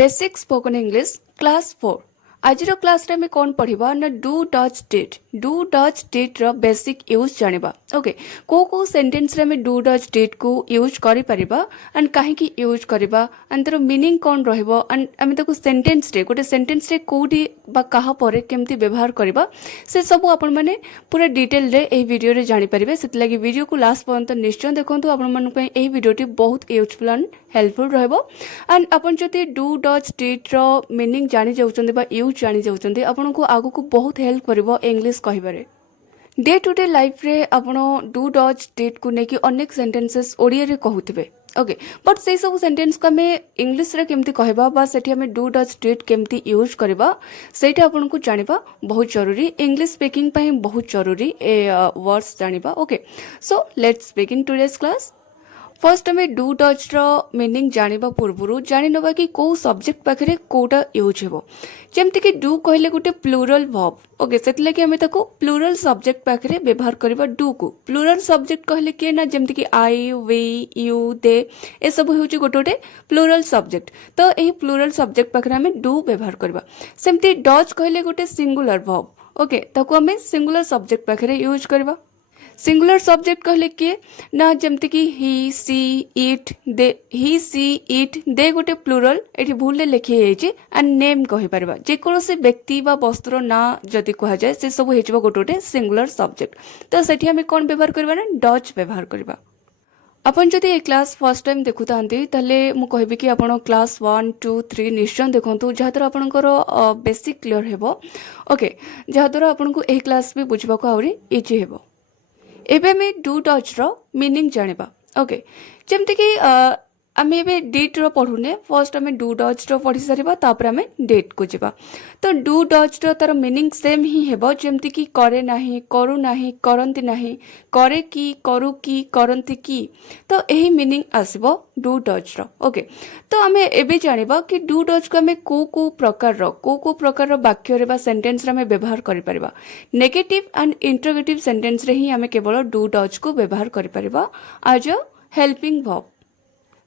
Basic spoken English class 4 आज class रे कौन पढ़ा ना डू डच डिड रो बेसिक यूज जानिबा। ओके को सेंटेंस रे डू डच डिड को यूज करि परिबा एंड काहे यूज करबा एंड तर मीनिंग कौन रहइबो एंड हम ताको सेंटेंस रे गोटे सेंटेंस रे कोडी बा कहा परे केमती व्यवहार करबा से सब आपण माने पूरा डिटेल रे एही वीडियो रे जानि परिबे। सेत लागि वीडियो को लास्ट पर्यंत निश्चय देखंतु। आपण मन पई एही वीडियोटी बहुत यूजफुल एंड हेल्पफुल रहइबो एंड आपण जति डू डच डिड रो मीनिंग जानि जाउचंदी बा यूज जानि जाउचंदी आपण को आगु को बहुत हेल्प करिवो इंग्लिश कहिबारे। डे टू डे लाइफ रे आपण डू डच डिड को नेकी अनेक सेंटेंसेस ओडिया रे कहउथिबे। ओके बट से सब सेंटेंस को हमें इंग्लिश रे केमती कहबा बा सेठी हमें डू डच डिड केमती यूज करबा सेटा आपण को जानिबा बहुत जरूरी। इंग्लिश स्पीकिंग पई बहुत जरूरी ए वर्ड्स जानिबा। Okay so let's begin today's class. First हमें डू डच रो मीनिंग जानिबा पूर्वरु जानि नबा कि को सब्जेक्ट पाखरे कोटा यूज हेबो। जेमति कि डू कहले गुटे प्लूरल वर्ब। ओके सेतले कि हमें ताको प्लूरल सब्जेक्ट पाखरे व्यवहार करबा डू को। प्लूरल सब्जेक्ट कहले कि ना जेमति कि आई वी यू दे ए सब होउची गोटे प्लूरल सब्जेक्ट। तो एही प्लूरल सब्जेक्ट पाखरे हमें डू व्यवहार करबा। सेमति डच कहले गुटे सिंगुलर वर्ब। ओके ताको हमें सिंगुलर सब्जेक्ट पाखरे यूज करबा। सिंगुलर सब्जेक्ट कहले किए ना जमती कि ही सी इट दे गोटे प्लूरल एठी भूल लिखी जाइए एंड नेम कहि परबा जे कोनोसी व्यक्ति बा वस्तुर ना जदि कहा जाए से सब हेचबो गोटे सिंगुलर सब्जेक्ट। तो सेठी हमें कौन व्यवहार करबा ना डच व्यवहार करबा। अपन जदि ए क्लास फर्स्ट टाइम देखुतांती तले मु कहबी कि आपण क्लास 1 2 3 निश्चय देखंतु जहा द्वारा आपनकर बेसिक क्लियर हेबो। ओके जहा द्वारा आपनको ए क्लास भी बुझबा को आउरी इजी हेबो। एबे में डू डच रो मीनिंग जानिबा। ओके जेमति कि आमे एबे डिड रो पढुने फर्स्ट आमे डू डच रो पढि सारिबा तापर आमे डिड को जिबा। तो डू डच रो तार मीनिंग सेम ही हेबो जेमति कि करे नाही करू नाही करंती नाही करे की करू की करंती की। तो एही मीनिंग आसीबो डू डच रो। ओके तो आमे एबे जानिबा कि डू डच को आमे को प्रकार रो वाक्य रे बा सेंटेंस रे आमे व्यवहार करि परिबा। नेगेटिव एंड इंटरोगेटिव सेंटेंस रे ही आमे केवल डू डच को व्यवहार करि परिबा as a helping verb.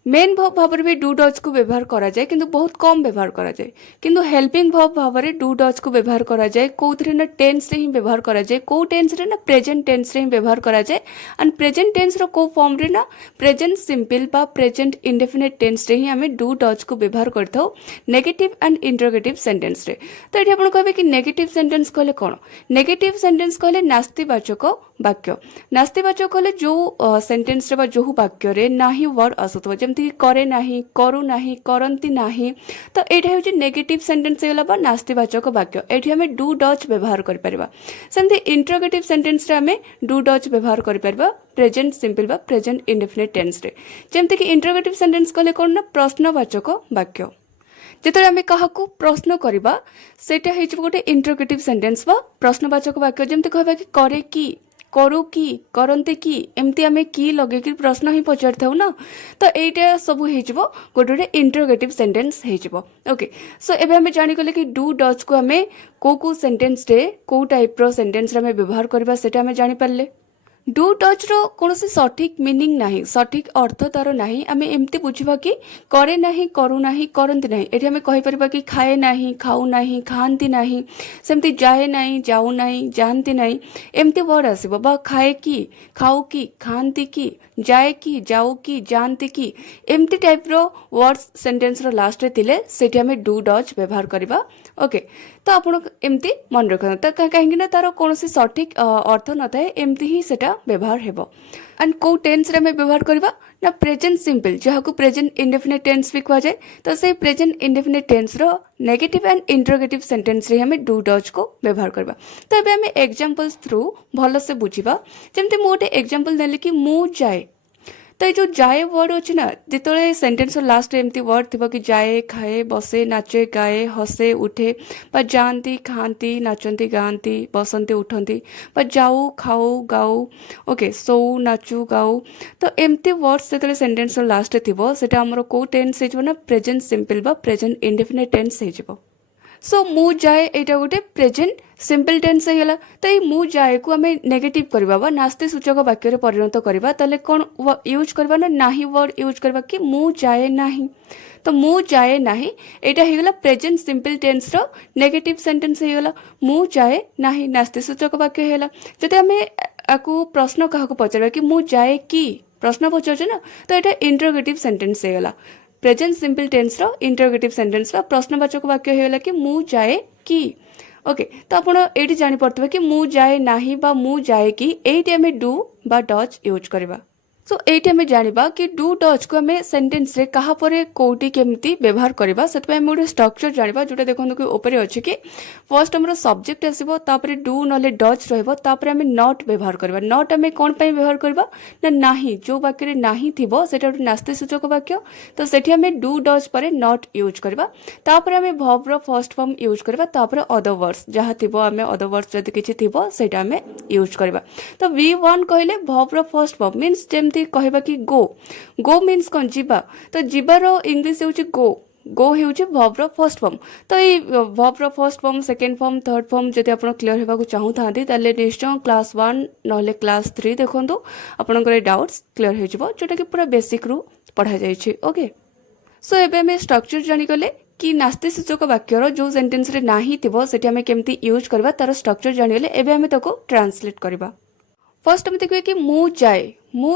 Main verb भाव भी डू डच को व्यवहार करा जाए किंतु बहुत कम व्यवहार करा जाए। किंतु हेल्पिंग वर्ब भाव में डू डच को व्यवहार करा जाए कोथरे ना टेंस रे ही व्यवहार करा जाए को टेंस रे ना प्रेजेंट टेंस रे ही व्यवहार करा जाए एंड प्रेजेंट टेंस रो को फॉर्म रे ना प्रेजेंट सिंपल बा प्रेजेंट इंडेफिनिट टेंस रे ही हमें डू डच को व्यवहार करथौ नेगेटिव एंड इंटरोगेटिव सेंटेंस रे। तो एठी आपण कहबे कि नेगेटिव सेंटेंस कहले कोन नेगेटिव सेंटेंस कहले नास्तिवाचक वाक्य। नास्तिवाचक कहले जो सेंटेंस रे बा जो वाक्य रे नाही वर्ड आसुथबो जेमति करे नाही करू नाही करंती नाही। तो एटा हेउची नेगेटिव सेंटेंस हेला बा नास्तिवाचक वाक्य एठी हमें डू डच व्यवहार करि परबा। सेमति इंटरोगेटिव सेंटेंस रे हमें डू डच व्यवहार करि परबा प्रेजेंट सिंपल बा प्रेजेंट इंडेफिनिट टेंस रे। जेमति कि इंटरोगेटिव सेंटेंस कहले कोन ना प्रश्नवाचक वाक्य। जेतले आमे काहाकू प्रश्न करबा सेटा हेछि गोटे इंटरोगेटिव सेंटेंस बा प्रश्नवाचक वाक्य। जेमति कहबा कि करे की करू की करंते की एमती आमे की लगे कि प्रश्न ही पचार थाउ ना। तो एटा सब हेजिबो गोटे इंटरोगेटिव सेंटेंस हेजिबो। ओके सो एबे हमें जानि गले कि डू डच को हमें को सेंटेंस रे को टाइप रो सेंटेंस रे हमें व्यवहार करबा सेटा हमें जानि परले। डू टच रो कोनोसी सठिक मीनिंग नाही सठिक अर्थ तार नाही। आमे एमती बुझिबा कि करे नाही करू नाही करंती नाही एठी हमें कहि परबा कि खाए नाही खाऊ नाही खांती नाही सेमती जाए नाही जाऊ नाही जानती नाही एमती वर्ड आसीबो बा खाए की खाऊ की खांती की जाए की जाऊ की जानती की एमती टाइप रो वर्ड्स सेंटेंस रो लास्ट रे थिले सेठी हमें डू डच व्यवहार करबा। ओके तो आपण एमती मन रखन त काहेकि ना तार कोनोसी सठिक अर्थ न थाए एमती ही सेटा व्यवहार हेबो। एंड को टेंस रे में व्यवहार करबा ना प्रेजेंट सिंपल जहा को प्रेजेंट इंडेफिनिट टेंस भी कहा जाए। तो से प्रेजेंट इंडेफिनिट टेंस रो नेगेटिव एंड इंटरोगेटिव सेंटेंस रे हमें डू डच को व्यवहार करबा। तो एबे हमें एग्जांपल्स थ्रू भलो से बुझिबा। जेमते मो गोटे एग्जांपल देली कि मु जाए। तो ये जो जाए वर्ड अच्छे ना जिते सेंटेंस लास्ट एमती वर्ड थी कि जाए खाए बसे नाचे गाए हसे उठे बा जानती खाती नाचती गाती बसंती उठती बा जाऊ खाऊ गाऊ ओके सो नाचू गाऊ। तो एमती वर्ड्स जो सेंटेंस लास्ट थी से आमर को टेंस हो ना प्रेजेंट सिंपल बा प्रेजेंट इंडेफिनिट टेंस हो। सो मु जाए एटा गोटे प्रेजेंट सिंपल टेंस होगा। तो ये मु जाए को आम नेगेटिव करवा बा नास्ति सूचक वाक्य रे परिणत करवा ताले कौन यूज करवा ना नाही वर्ड यूज करवा कि मु जाए नाही। तो मु जाए नाही एटा होगा प्रेजेंट सिंपल टेंस रो नेगेटिव सेंटेंस होगा। मु जाए नाही नास्ति सूचक वाक्य होगा। जदि आम आपको प्रश्न क्या पचार कि मु जाए कि प्रश्न पचार ना तो यहाँ इंटरोगेटिव सेंटेंस होगा। प्रेजेंट सिंपल टेंस रो इंटरोगेटिव सेंटेंस बा प्रश्नवाचक वाक्य होगा कि मु जाए कि। ओके तो आप ये जापे कि मु जाए नाही बा मु जाए कि एटी आम डू बा डज यूज करवा। सो एटी आम जाना कि डू डज को आम सेंटेंस रे कहा परे कोटी केमती व्यवहार करवा से गोटे स्ट्रक्चर जाना जोटा देखो कि ऊपर अच्छे कि फर्स्ट आम सब्जेक्ट आसो तापर डू ना डज रहा आम नट व्यवहार करवा। नट आम कौन पर व्यवहार करवा ना नाही जो वाक्य नाही थी से नास्ति सूचक वाक्य तो सेठी आम डू डज पर नट यूज करवा। तापर आम भर्ब रो फर्स्ट फॉर्म यूज करवा तापर अदर वर्ड्स जहाँ थी आम अदर वर्ड्स जदि किछि थिबो सेटा आम यूज करवा। तो V1 कहले भर्ब रो फर्स्ट फॉर्म मीन्स जेमती कहबा कि गो। गो मीन्स कौन जीवा तो जीवार इंग्लिश होउची गो। गो होउची भर्ब रो फर्स्ट फॉर्म। तो ये भर्ब रो first form second form third form जदि आप क्लियर होगा चाहूँ ताले निश्चय क्लास 1 ना क्लास 3 देखो आपनकर डाउट्स क्लियर हो जिवो जोटा कि पूरा बेसिक रू पढ़ा जाइए। ओके सो एबे हमें स्ट्रक्चर जानिगले कि नास्ति सूचक वाक्यर जो सेंटेंस रे नाही थिबो सेठी हमें केमती यूज करबा तार स्ट्रक्चर जानिगले एबे हमें ताको ट्रांसलेट करबा। फर्स्ट हम देखिए कि मु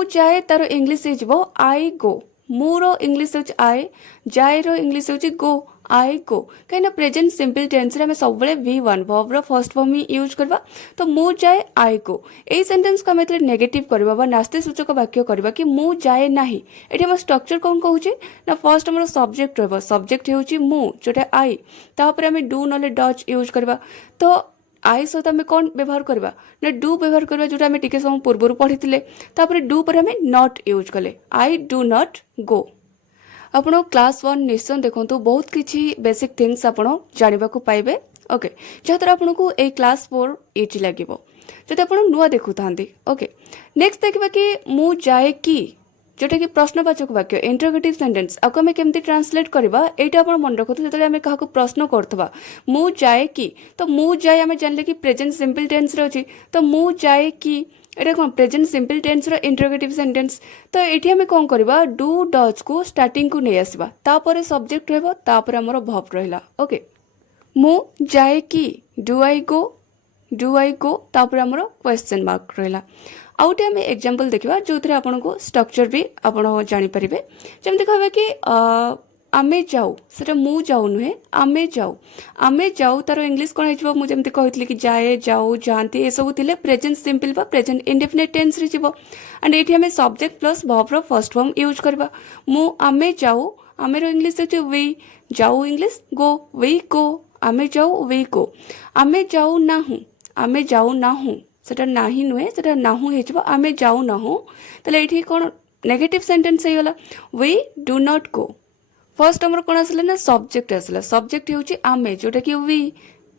जाए तार इंग्लिश हो आई गो। मु रो इंग्लिश हो आई जाए रो इंग्लिश हो गो आई गो कहीं प्रेजेंट सिंपल टेंस रे हमें सब V1 वर्ब रो फर्स्ट फॉर्म ही यूज करबा। तो मु जाए आई गो ए सेंटेंस को हमें नेगेटिव करबा बा नास्ति सूचक वाक्य करबा कि मु जाए नाही। एठी हम स्ट्रक्चर कौन कहूची ना फर्स्ट हमर सब्जेक्ट रहबो सब्जेक्ट होउची मु जोटा आई तापर हमें डू ना डज यूज करबा। तो आई सहित आम कौन व्यवहार करवा ना डू व्यवहार करवा जोटा आम टिके समय पूर्व पढ़ी तापर डू पर हमें नॉट यूज कले आई डू नॉट गो। आपण क्लास 1 निश्चय देखो बहुत किसी बेसिक थिंग्स आपण जानवा को पाइबे। ओके जहाँद्वारा आपन को ए क्लास 4 इजी लगे जब आप नुआ देखु था। ओके नेक्स्ट देखा कि मु जाए कि जोटा कि प्रश्नवाचक वाक्य इंटरोगेटिव सेंटेंस आपको आम केमती ट्रांसलेट करवा एटा आप मन रखु जो आम क्या प्रश्न करथबा मु जाए कि तो मु जाए आम जानले कि प्रेजेंट सिंपल टेंस रे अछि। तो मु जाए कि एटा कौन प्रेजेंट सिंपल टेंस रो इंटरोगेटिव सेंटेंस। तो एठी आम कौन करवा डू डज को स्टार्टिंग को नहीं आसवा तापर सब्जेक्ट रहबो तापर हमर वर्ब रहला। ओके मु जाए कि डू आई गो तापर हमर क्वेश्चन मार्क रहला। आउटे आम एग्जांपल देखा जो थे आपन को स्ट्रक्चर भी आप जानीपर जमी कह कि आमे जाऊ से मु जाऊ नुहे आमे जाऊ तार इंग्लिश कौन हो मुझे कहती कि जाए जाऊ जाती ये सब थे प्रेजेंट सिंपल बा प्रेजेंट इंडेफिनिट टेंस रे जीवो। एंड ये आम सब्जेक्ट प्लस वर्ब रो फर्स्ट फॉर्म यूज करवा। मु आमे जाऊ आमे रो इंग्लिश हो वी जाऊ इंग्लिश गो वी गो आमे जाऊ वी गो। आमे जाऊ नाहू सेटा नाही नुहे सेटा नाहू हो आमे जाऊ नाहू ताले एठी कौन नेगेटिव सेंटेंस होगा we do not go. First आमर कौन आसला ना सब्जेक्ट आसला सब्जेक्ट होउची आमे जोटा कि वी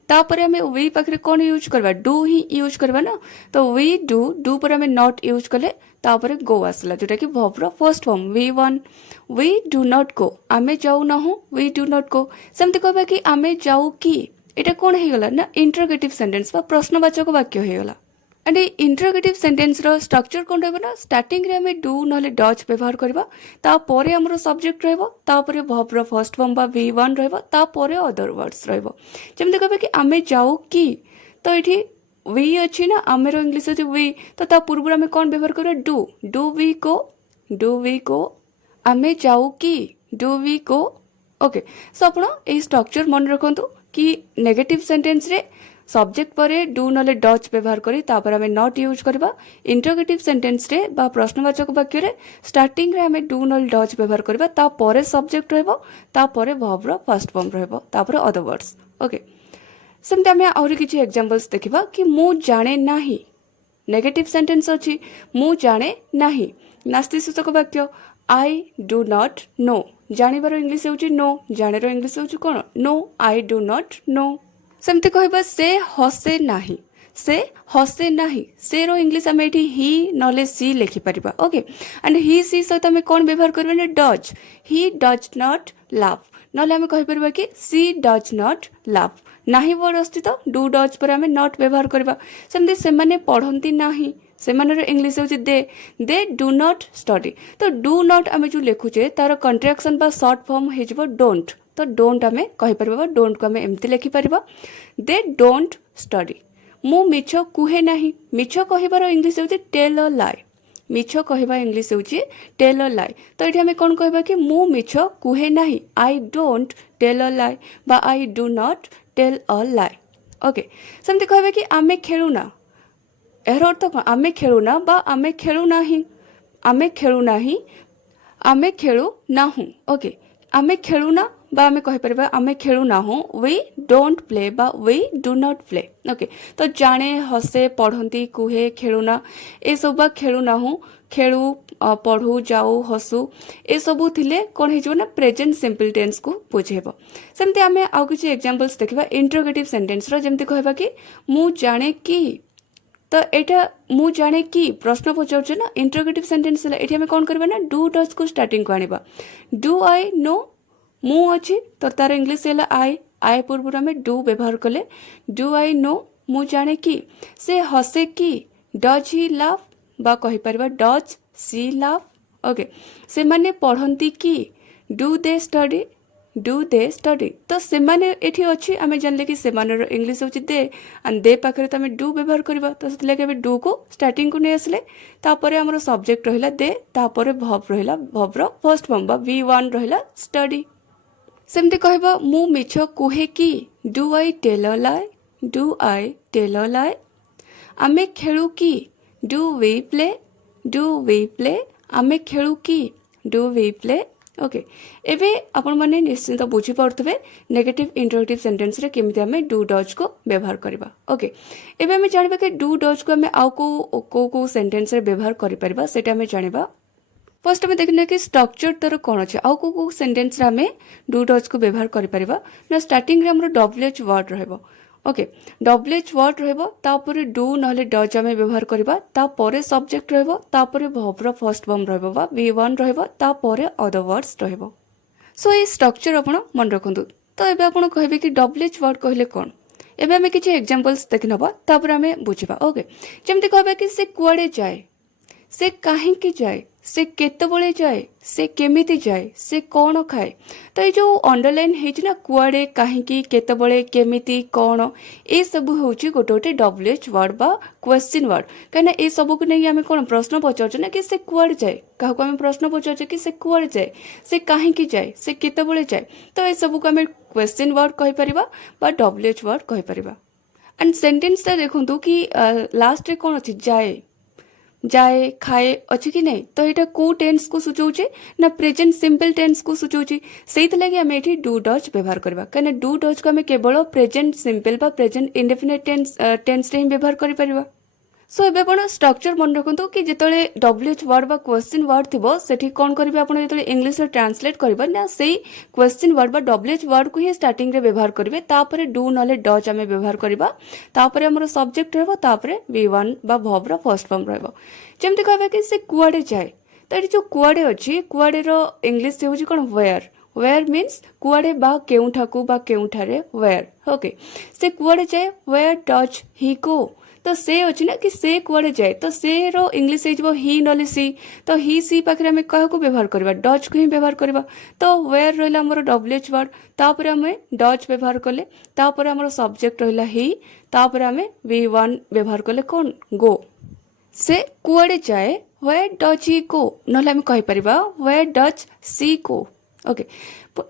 तापर आमे वी पाखरे कौन यूज करवा डू ही यूज करवा ना। तो वी डू पर आमे नॉट यूज कले तापर गो आसला जोटा कि वर्ब रो first form V1 we do not go आमे जाऊ नाहू वी डू नॉट गो। सेमती कहबा कि आमे जाऊ कि एटा कौन हेगला ना इंटरोगेटिव सेंटेंस बा प्रश्नवाचक वाक्य हेगला। एंड इंटरोगेटिव सेंटेंस रो स्ट्रक्चर कौन रहा ना स्टार्टिंग रे हमें डू ना डज व्यवहार करवा तापर हमर सब्जेक्ट रहबो तापर वर्ब रो फर्स्ट फॉर्म बा V1 रहबो तापर अदर वर्ड्स रहबो। जेमते कहबे कि आमे जाऊ कि तो एठी वी अछि ना आमे रो इंग्लिश अछि वी तो ता पूर्व हमें कौन व्यवहार करबा डू वी गो आमे जाऊ कि do we go. Okay so आपण ए स्ट्रक्चर मन रखंतु कि नेगेटिव सेंटेंस रे सब्जेक्ट पर डू ना डज व्यवहार करी तापर हमें नॉट यूज करबा। इंटरोगेटिव सेंटेंस रे बा प्रश्नवाचक वाक्य रे स्टार्टिंग रे हमें डू ना डज व्यवहार करबा तापर सब्जेक्ट रहबो तापर वर्ब रो फर्स्ट फॉर्म रहबो तापर अदर वर्ड्स। ओके सेमते हमें और किछि एग्जांपल्स देखिबा कि मु जाने नाही नेगेटिव सेंटेंस अछि मु जाने नाही नास्ति सूचक वाक्य आई डू नॉट नो जानिबार इंग्लिश होउची नो जानेर इंग्लिश होउची कोन know I do not know. सेमती कहबा से हसे नाही से रो इंग्लिश आम ये ही नले सी लिखि परिबा। ओके एंड ही सी सहित आम कौन व्यवहार करबा ना does he does not laugh नले आम कहीपर कि सी डज नॉट लाफ नाही वर्ड अस्ति तो डू डज पर आम नॉट व्यवहार करबा सेमती से पढ़ती नाही सेमानर इंग्लिश होची दे डू नॉट स्टडी तो डू नॉट आम जो लिखुचे तार कंट्राक्शन बा शॉर्ट फॉर्म हो डोंट तो डोंट आम कहीपर डोंट को आम एमती लिखिपर दे डोंट स्टडी मु मिछ कुहे नाही मिछ कहबार इंग्लिश होची टेल अ लाई मिछ कहबा इंग्लिश होची टेल अ लाई तो ये आम कौन कहबा कि मु मिछ कुहे नाही I don't tell a lie बा I do not tell a lie okay सेमती कहबा कि आमे खेलुना यार अर्थ कौन आमे खेलुना बा आमे खेलु नाही आमे खेलु नाही आमे खेलु नाहु ओके आमे खेलुना बा आमे कहि परबा आमे खेलु नाहु वी डोंट प्ले बा we do not play okay तो जाने हसे पढ़ती कुहे खेलुना ए सब बा खेलु नाहु खेलु पढ़ू जाऊ हसु ए सबु थिले कोन हे ना प्रेजेंट सिंपल टेंस को बुझेबो सेमते आमे आउ किछि एग्जांपल्स देखिबा इंटरोगेटिव सेंटेंस रो जेमति कहबा कि मु जाने कि तो एटा मु जाने कि प्रश्न पचार ना इंटरोगेटिव सेंटेंस ये आम कौन करबा ना डू डज को स्टार्टिंग को आनिबा डू आई नो मु अच्छी तो तार इंग्लिश है आई पूर्व आम डू व्यवहार कले डू आई नो मु जाने कि से हसे कि डज ही लाफ बा कहि परबा डज सी लाफ ओके से माने पढ़ती कि डू दे स्टडी तो से माने एठी अछि आमे जानले कि से मानर इंग्लिश होची दे एंड दे पाखरे तो आमे डू व्यवहार करबा तो सेति लागे डू को स्टार्टिंग को नै आसले तापरे हमर सब्जेक्ट रहिला दे तापरे वर्ब रहिला वर्ब रो फर्स्ट फॉर्म बा V1 रहिला स्टडी सेमते कहबा मु मिछ कुहे कि डू आई टेल अ लाई आमे खेलु कि डू वी प्ले आमे खेलु कि डू वी प्ले ओके एबे आपण माने निश्चित बुझी पड़थबे नेगेटिव इंटरोगेटिव सेंटेंस रे केमिति हमें डू डज को व्यवहार करबा ओके एबे हमें जानिबा कि डू डज को हमें आउ को सेंटेंस रे व्यवहार करि परबा सेटा हमें जानिबा फर्स्ट हमें देखना कि स्ट्रक्चर तर कौन अच्छे आउ को सेंटेंस रे हमें डू डज को व्यवहार करि परबा ना स्टार्टिंग रे हमर डब्ल्यूएच वर्ड रहबो ओके डब्ल्यूएच वर्ड रहबो तापर डू नहले डज हमें व्यवहार करबा तापर सब्जेक्ट रहबो तापर वर्ब रो फर्स्ट फॉर्म रहबो बा V1 रहबो तापर अदर वर्ड्स रहबो सो ये स्ट्रक्चर आपण मन रखंतु तो एबे आपण कहबे कि डब्ल्यूएच वर्ड कहले कोन एबे हमें किछि एग्जांपल्स देखनबा तापर हमें बुझिबा ओके जेमति कहबे कि से कुआडे जाए से काहे की जाए से केतबळे जाए से केमिति जाए से कौन खाए तो ये जो अंडरलाइन हेछि ना कुआडे काहेकी केतबळे केमिति कौन ए सब होछि गोटे गोटे डब्ल्यूएच वर्ड बा क्वेश्चन वर्ड कना ए सब को नै हमें कोन प्रश्न पचारछ ना कि से कुआडे जाए काहा को हमें प्रश्न पचारछ कि से कुआडे जाए से काहेकी जाए से केतबळे जाए तो ए सब को हमें क्वेश्चन वर्ड कहि परिबा बा डब्ल्यूएच वर्ड कहि परिबा एंड सेंटेंस ता देखंतु कि लास्ट रे कोन अछि जाए खाए अच्छी कि नहीं तो यहाँ को टेंस को सूचौचे ना प्रेजेंट सिंपल टेंस को सूचौचे से लगे आम ये डू डज व्यवहार करबा कहीं डू डज को आम केवल प्रेजेंट सिंपल बा प्रेजेंट इंडेफिनिट टेंस रे ही व्यवहार करि परिबा सो एबे आपण स्ट्रक्चर मन रखंतु कि जेतले डब्ल्यूएच वर्ड बा क्वेश्चन वर्ड थिबो सेठी कोन करबे आपण जेतले इंग्लिश रे ट्रांसलेट करबा ना सेही क्वेश्चन वर्ड बा डब्ल्यूएच वर्ड को ही स्टार्टिंग रे व्यवहार करबे तापरे डू नले डज आमे व्यवहार करबा तापरे हमर सब्जेक्ट रहबो तापरे V1 बा वर्ब रो फर्स्ट फॉर्म रहबो जेमति कहबे कि से कुआडे जाए तो ये जो कुआडे अछि कुआडे रो इंग्लिश होछि कोन वेयर मीन्स कुआडे बा केउठाकू बा केउठारे वेयर ओके से कुआडे जाए वेयर डज ही गो तो से अच्छी ना कि से कुआडे जाए तो से रो इंग्लिश हो ही नले सी तो ही सी पाखरे हमें क्या को व्यवहार करबा डज को ही व्यवहार करबा तो वेयर रहिला हमर डब्ल्यूएच वर्ड तापर हमें डज व्यवहार कले तापर हमर सब्जेक्ट रहिला ही तापर हमें V1 व्यवहार कले कोन गो से कुआडे जाए वेयर डज ही गो नले हम कहि परिबा where does she go okay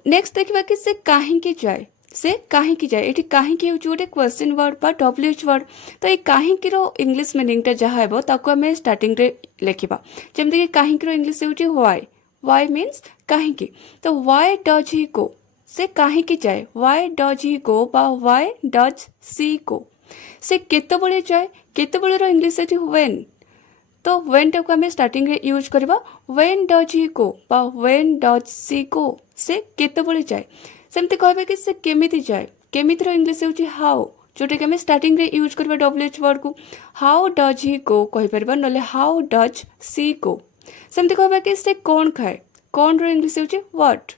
next देखिबा कि से काहे के जाए से काहे की जाए एठी काहे की होची गोटे क्वेश्चन वर्ड बा डब्ल्यूएच वर्ड तो ये काहे की रो इंग्लिश मीनिंग टा जहा हेबो ताको हमें स्टार्टिंग रे लेखिबा जेमति कि काहे की रो इंग्लिश होची व्हाई मींस काहे की तो व्हाई डज ही गो से काहे की जाए व्हाई डज ही गो बा व्हाई डज सी गो से केतबळे जाए केतबळे रो इंग्लिश होची व्हेन तो व्हेन टाको हमें स्टार्टिंग रे यूज करबा व्हेन डज ही गो बा व्हेन डज सी गो से केतबळे जाए सेमती कहबे कि से केमिति जाए केमिति रो इंग्लिश होची हाउ जोटे कि हमें स्टार्टिंग रे यूज करबा डब्ल्यूएच वर्ड को हाउ डज ही गो कहि परबा नले हाउ डज सी गो सेमती कहबे कि से कोन खाए कोन रो इंग्लिश होची व्हाट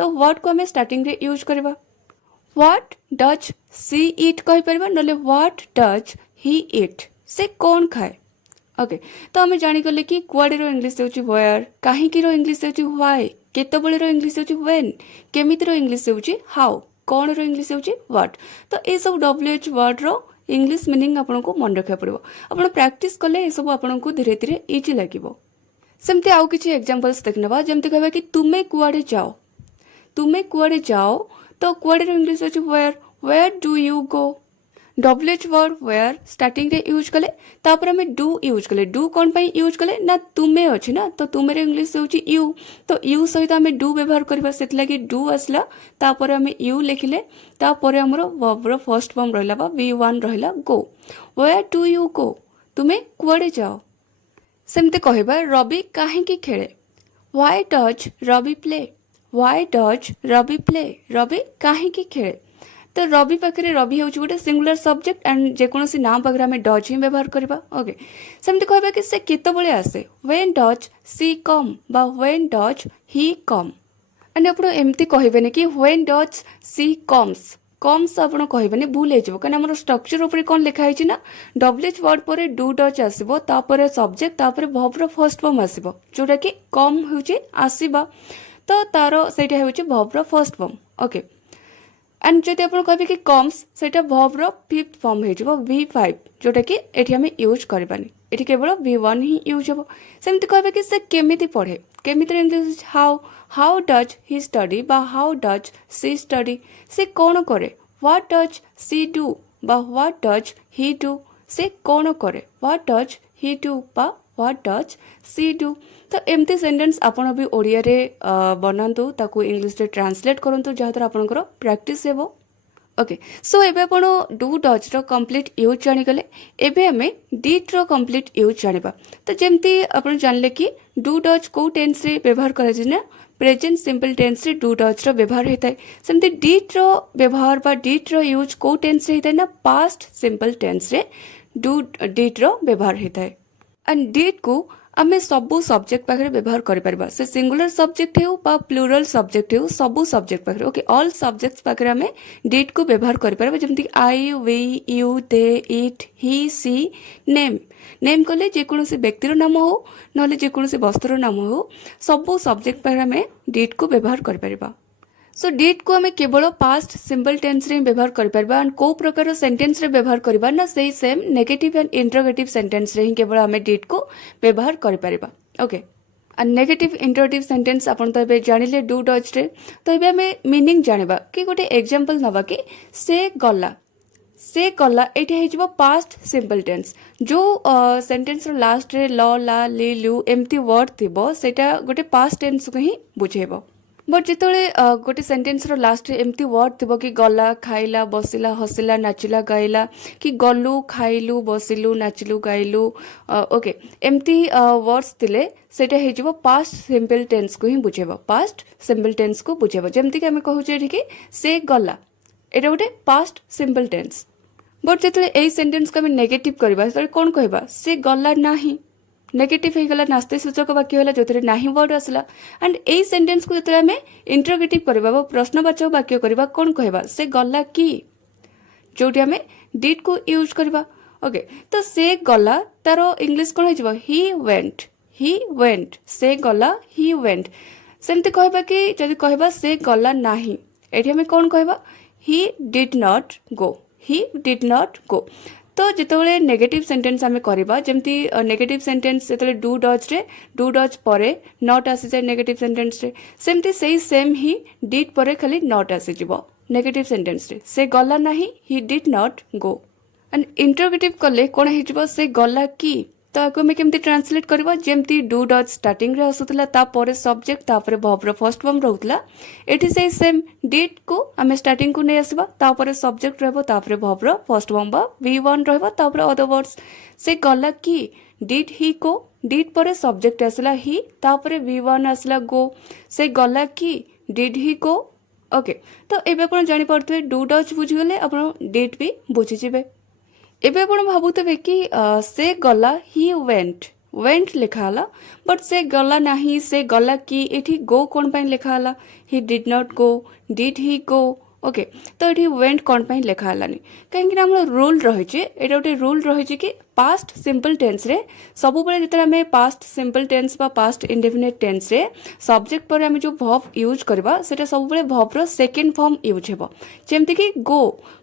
तो व्हाट को आम स्टार्टिंग रे यूज करवा व्हाट डज सी इट कहि परबा नले व्हाट डज ही इट से कौन खाए ओके तो आम जानीगले कि कुआड़े इंग्लीश होची वेयर काहींकी इंग्लीश होची व्हाई केतबेले इंग्लीश होची व्हेन केमितिर इंग्लीश होची हाउ कौन इंग्लीश होची व्हाट तो ये सब WH वर्ड रो इंग्लीश मीनिंग आपको मन रखा पड़ो आप प्रैक्टिस कले ये सब आपको धीरे धीरे इजी लगे सेमती आउ किछि एग्जांपल्स देखनबा जेमती कहबा कि तुमे कुआड़े जाओ तो कुआड़े इंग्लीश होची where do you go WH word where starting रे यूज कले तापर हमें डू यूज कले डू कौन पाई यूज कले ना तुमे अछि ना तो तुमे रे इंग्लीश होची यू तो यू सहित हमें डू व्यवहार करबा सेत लागि डू असला तापर हमें यू लिखिले तापर हमरो वर्ब रो फर्स्ट फॉर्म रहला बा V1 रहला go where do you go तुमे कुआड़े जाओ सेमते कहबा रवि काहे की खेले why does Ravi play Ravi काहे की खेले तो रवि पाखे रवि हूँ गोटे सिंगुलर सब्जेक्ट एंड जेकोसी ना पाखे आम डज ही व्यवहार करवा ओके सेमती कहबा कि से केतबेले आसे व्हेन डज सी कम बा when does he come and आप एमती कहबेनि कि व्हेन डज सी कम्स आप कहबेनि भूल हो कहीं आम स्ट्रक्चर उपर कौन लिखाई ना WH वर्ड पर डू डज आसो तापर सब्जेक्ट तापर वर्ब फर्स्ट फॉर्म आसो जोटा कि कम हूँ आसवा तो तार से verb first form okay and जदि आप कहे कि कम्स से वर्ब फिफ्थ फॉर्म हो V5 जोटा कि एठी हमें यूज करबानी एठी केवल V1 ही यूज हो सेमती कहबे कि से केमिति पढ़े केमिति English how does he study बा हाउ डज सी स्टडी से कौन करे व्हाट डज सी डू बा व्हाट डज ही डू से कौन करे व्हाट डज ही डू बा व्हाट डज सी डू तो एमती सेंटेंस आपन भी ओडिया रे बनातु ताकू इंग्लिश रे ट्रांसलेट करंतु जहाद्वारा आपनकर प्रैक्टिस हेबो ओके सो एबे आपण डू डज रो कंप्लीट यूज जानि गले एबे हमें डिड रो कंप्लीट यूज जानिबा तो जेमती आपण जानले कि डू डज को टेंस रे व्यवहार करा जे ना प्रेजेंट सिंपल टेंस रे डू डज रो व्यवहार हेताय सेमती डिड रो व्यवहार बा डिड रो यूज को टेंस रे हेताय ना पास्ट सिंपल टेंस रे डिड रो व्यवहार हेताय एंड डिड को आम सबू सब्जेक्ट पाखे व्यवहार कर से सिंगुलर सब्जेक्ट हो प्लूरल सब्जेक्ट हो सबू सब्जेक्ट पाखे ओके ऑल सब्जेक्ट्स पाखे आम डिड को व्यवहार कर जमी I we you they it he she name name कले जेकोसी व्यक्तिर नाम हो ना जेकोसी वस्तुर नाम हो सबू सब्जेक्ट पाखे आम डिड को व्यवहार कर सो डिड को हमें केवल पास्ट सिंपल टेंस रे व्यवहार कर एंड को प्रकार सेंटेंस रे व्यवहार करबा ना सही same negative and interrogative sentence रे ही केवल हमें डिड को व्यवहार कर okay and negative interrogative sentence आपन तो एबे जानिले डू डज रे तो एबे हमें मीनिंग जानिबा कि गोटे एग्जांपल नबा कि से गला एठी हेजिबो पास्ट सिंपल टेंस जो सेंटेंस रो लास्ट रे ल ला ले लु एम्ति वर्ड थिबो सेटा गोटे पास्ट टेंस को ही बुझेबो बट जिते गोटे सेंटेंस रो लास्ट एमती वर्ड थी कि गला खाइला बसिला हसिला नाचिला गाइला कि गलु खाइलु बसिलु नाचिलु गाइलु ओके एमती वर्ड्स थिले सेटा हेजिबो पास्ट सिंपल टेंस को ही बुझेबो पास्ट सिंपल टेंस को बुझेबो जेमती कि हम कहूचे एठी कि से गला एटा गोटे पास्ट सिंपल टेंस बट जिते एई सेंटेंस को हम नेगेटिव करबा त कोन कहबा से गला नाही नेगेटिव हो गला नास्ति सूचक वाक्य होला जो नाही वर्ड आसला एंड एई सेंटेंस को जतले हमें इंटरोगेटिव करबा प्रश्नवाचक वाक्य करबा कोन कहबा से गला की जोटी हमें डिड को यूज करबा ओके तो से गला तारो इंग्लिश कोन हिजबो ही वेंट से गला ही वेंट सेमते कहबा कि जदि कहबा से गला नाही एठी हमें कोन कहबा ही डिड नॉट गो तो जिते नेगेटिव सेंटेंस आम करवा जमती नेगेटिव सेंटेंस जो डू डज पर नॉट आसी जाए नेगेटिव सेंटेंस रे सेमती सेम ही डिड पर खाली नॉट आसीज नेगेटिव सेंटेंस रे से गला नाही he did not go and interrogative कले कौन हो से गला की तो आगे आम केमती ट्रांसलेट करवा जमती डू डज स्टार्टिंग रे आसुतला तापर सब्जेक्ट तापर वर्ब फर्स्ट फॉर्म रहउतला एठी से सेम डिड को आम स्टार्टिंग को नै आसबा तापर सब्जेक्ट रहबो तापर वर्ब फर्स्ट फॉर्म बा V1 रहबो तापर अदर वर्ड्स से गला की डिड ही को डिड पर सब्जेक्ट आसला ही तापर V1 आसला गो से गला की डिड ही को ओके तो एबे आपण जानि पड़थबे डू डज बुझी गले आपण डिड भी बुझी जिवे एबे आपण भाबुतबे कि से गला ही वेंट वेंट लिखा हला बट से गला नहीं से गला कि एठी गो कोन पाइन लिखा हला ही did not go did he go okay तो ये वेंट कौन पाइन लिखा हलानी कहीं आम रूल रही एटा गोटे रूल रही कि पास्ट सिंपल टेन्स रे सब बेले जिते आम पास्ट सिंपल टेन्स बा पास्ट इंडेफिनिट टेन्स रे सब्जेक्ट पर आम जो भर्ब यूज करबा सेटा सब बेले भर्ब रो सेकेंड फॉर्म यूज हेबो जेमति कि गो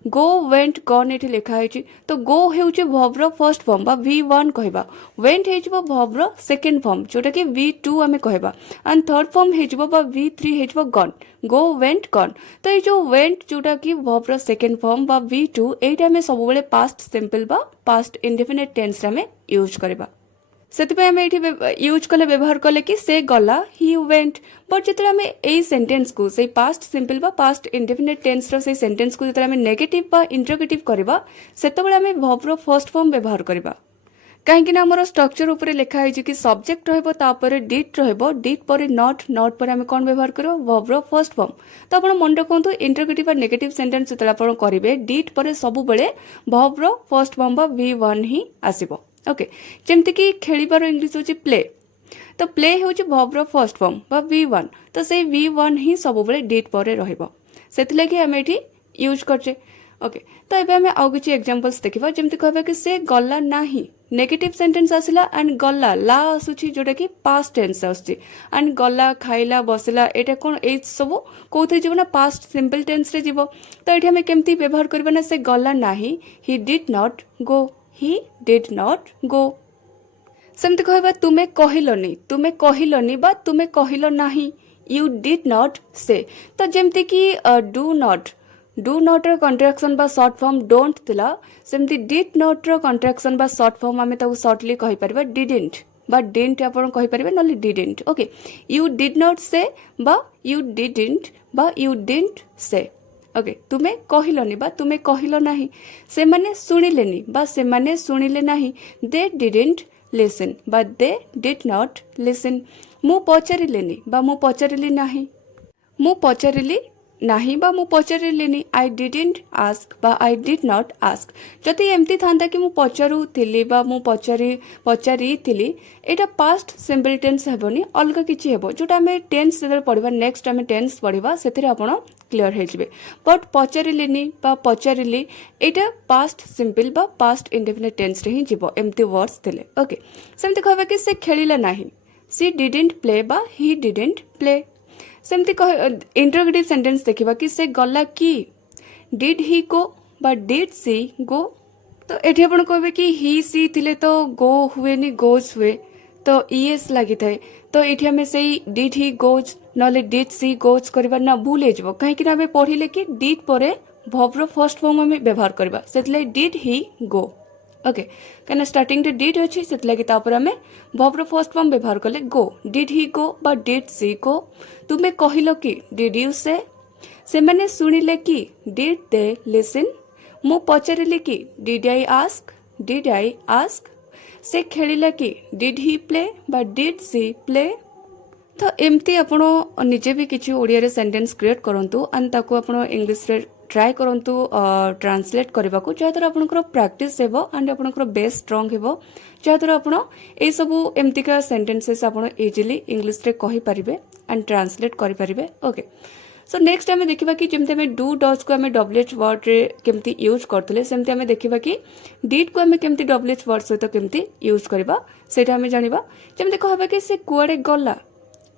गो वेंट गॉन एठी लिखा है तो गो हेउचे भर्ब रो फर्स्ट फॉर्म बा V1 कहबा वेंट हेजिबो भर्ब रो सेकेंड फॉर्म जोटा कि V2 आम कहबा एंड थर्ड फॉर्म हेजिबो बा V3 हेजिबो गॉन गो वेंट गॉन तो ये जो वेंट जोटा कि भर्ब रो सेकेंड फॉर्म बा V2 एटा आम सब बेले पास्ट सिंपल बा पास्ट इंडेफिनिट टेन्स रे आम यूज करबा सेतिपय आम एठी यूज कले व्यवहार कले कि से गला ही वेंट बट जिते आम ए सेंटेंस को से पास्ट सिंपल बा पास्ट इंडेफिनिट टेन्स रो से सेंटेंस को जिते आम नेगेटिव बा इंटरोगेटिव करबा सेतबेले आम भर्ब रो फर्स्ट फॉर्म व्यवहार करबा कहीं आमर स्ट्रक्चर उपरे लिखा है कि सब्जेक्ट रहबो तापर डिट रहबो डिट पर नॉट नॉट पर आम कौन व्यवहार करो वर्ब रो फर्स्ट फॉर्म तो आप मन रखु इंटरगेटिव नेगेटिव सेंटेंस जो आप करेंगे डिट पर सब बेले वर्ब रो फर्स्ट फॉर्म बा V1 ही आसीबो ओके जेमति कि खेलिबार इंग्लिश होची प्ले तो प्ले होची वर्ब रो फर्स्ट फॉर्म बा V1 तो से V1 ही सब बेले डिट पर रहबो सेति लागि हम एठी यूज करछे ओके तो एबे हमें आउ किछि एग्जांपल्स देखिबा जेमति कहबा कि से गल्ला नाही नेगेटिव सेंटेंस आसिला एंड गल्ला ला आसुछि जोटा कि पास्ट टेंस आसुछि एंड गल्ला खाइला बसिला एटा कोन ए सब कोथे जीवना पास्ट सिंपल टेंस रे जीवो तो एठी हमें केमति व्यवहार करबा ना से गल्ला नाही he did not go he did not go सेमति कहबा तुमे कहिलोनी बा तुमे कहिलो नाही यू डिड नॉट से तो जेमति कि डू नॉट रो कॉन्ट्रैक्शन बा शॉर्ट फॉर्म डोंट थिला सेमति डिड नॉट रो कॉन्ट्रैक्शन बा शॉर्ट फॉर्म आमे ताऊ शॉर्टली कहि परबा डिडंट बा डिडंट आपण कहि परबे नली didn't okay you did not से बा यू डिडंट से ओके तुमे कहिलोनी बा तुमे कहिलो नाही से माने सुनिलेनी बा से माने सुनिले नाही दे डिडंट लिसन बा दे डिड नॉट लिसन मु पचारिलेनी बा मु पचारिली नाही मु पचारिली नाही बा मु पचारिलिनी आई डिडंट आस्क बा आई डिड नॉट आस्क जति एमती थांता कि मु पचारू थिली बा मु पचारी थिली एटा पास्ट सिंपल टेंस हेबोनी अलग किछि हेबो जोटा हमें टेंस जेतल पढिबा नेक्स्ट हमें टेंस पढिबा सेतिरे आपण क्लियर हे जिवे बट पचारिलिनी बा पचारिली एटा पास्ट सिंपल बा पास्ट इंडेफिनिट टेंस रे ही जिवो एमती वर्ड्स थिले ओके सेमती कहबा कि से खेलिला नाही सी डिडंट प्ले बा ही डिडंट प्ले सेमती इंटरोगेटिव सेंटेंस देखिबा कि से गला कि डिड ही गो बा डिड सी गो तो एठी आपण कहबे कि ही सी थिले तो गो हुए नि गोज हुए तो ईएस लागि थाए तो एठी हमें सेही डिड ही गोज नले डिड सी गोज करबा ना भूल हे जबो काहे कि हमें पढिले कि डिड परे वर्ब रो फर्स्ट फॉर्म हमें व्यवहार करबा सेतले डिड ही गो ओके कहना स्टार्टिंग रे डिड अछि सेतला कि तापर हमें वर्ब रो फर्स्ट फॉर्म व्यवहार करले गो डिड ही गो बा डिड सी गो तुमे कहिलो कि डिड यू से माने सुनिले कि डिड दे लिसन मु पचारिले कि डिड आई आस्क से खेलिला कि डिड ही प्ले बा डिड सी प्ले तो एमती आपण निजे भी किछि ओडिया रे सेंटेंस क्रिएट करंतु एंड ताको आपण इंग्लिश रे ट्राई करंतु ट्रांसलेट करबा को जहा द्वारा आपनकर प्रैक्टिस हेबो एंड आपनकर बेस स्ट्रांग हेबो जहा द्वारा आपण ए सब एमतिका सेंटेंसेस आपण इजीली इंग्लिश रे कहि परिबे एंड ट्रांसलेट करि परिबे ओके सो नेक्स्ट हमें देखिबा कि जेमते हमें डू डज को हमें डब्ल्यूएच वर्ड रे केमती यूज करथले सेमते हमें देखिबा कि डिड को हमें केमती डब्ल्यूएच वर्ड सहित केमती यूज करबा सेटा हमें जानिबा जेमते कहबा कि से कुआडे गला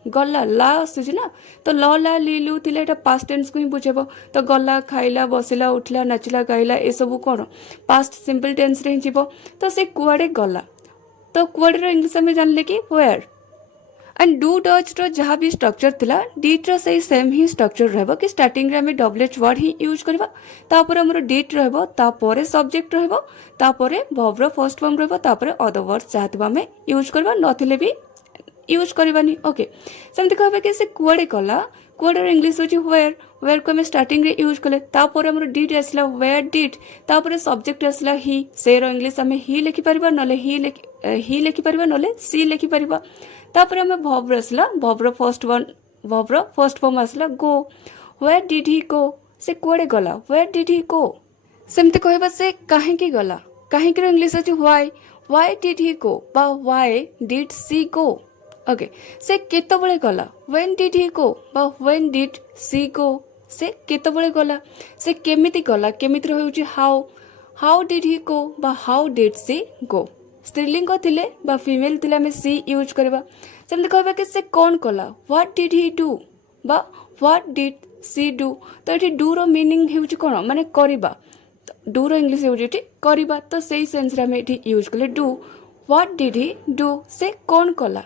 ला आसुची ना तो ल ला लीलु थिले एटा पास्ट टेंस को ही बुझेबो तो गला खाइला बसिला उठला नाचिला गाइला ए सब कोन पास्ट सिंपल टेंस रे हिजिबो तो से कुआडे गला तो कुआडे रो इंग्लिश में जानले कि वेयर एंड डू डज रो जहाँ भी स्ट्रक्चर थिला डिट रो सही सेम ही स्ट्रक्चर रहबो कि स्टार्टिंग रे हमें डब्ल्यूएच वर्ड ही यूज करबा तापर हमरो डिट रहबो तापर सब्जेक्ट रहबो तापर वर्ब रो फर्स्ट फॉर्म रहबो तापर अदर वर्ड्स चाहतबा हमें यूज करबा नथिले भी यूज करबानी ओके सेमती कहबे कि से कुआडे गला कुआडे रो इंग्लिश होची वेयर को हमें स्टार्टिंग रे यूज कले तापर हमरो डिड आसला वेयर डिड तापर सब्जेक्ट आसला ही से रो इंग्लिश हमें ही लिखि परबा नले ही लिखि परबा नले सी लिखि परबा तापर हमें वर्ब आसला वर्ब रो फर्स्ट फॉर्म आसला गो वेयर डिड ही गो से कुआडे गला वेयर डिड ही गो सेमती कहबा से काहे की गला काहे की रो इंग्लिश होची व्हाई डिड ही गो बा why did she go okay से केतबळे गला व्हेन डिड ही गो बा व्हेन डिड सी गो से केतबळे गला से केमिति गला केमिति होउची how how did he go बा हाउ डिड सी गो स्त्रीलिंग थिले बा फीमेल थिले आमे सी यूज करबा सेमति कहबा कि से कोन कला व्हाट डिड ही डू बा व्हाट डिड सी डू तो एठी डू रो मीनिंग हेउची कोन माने करिबा डू रो इंग्लिश हेउची एठी करिबा तो सेही सेंस रे आमे एठी यूज करले do what did he do से कोन कला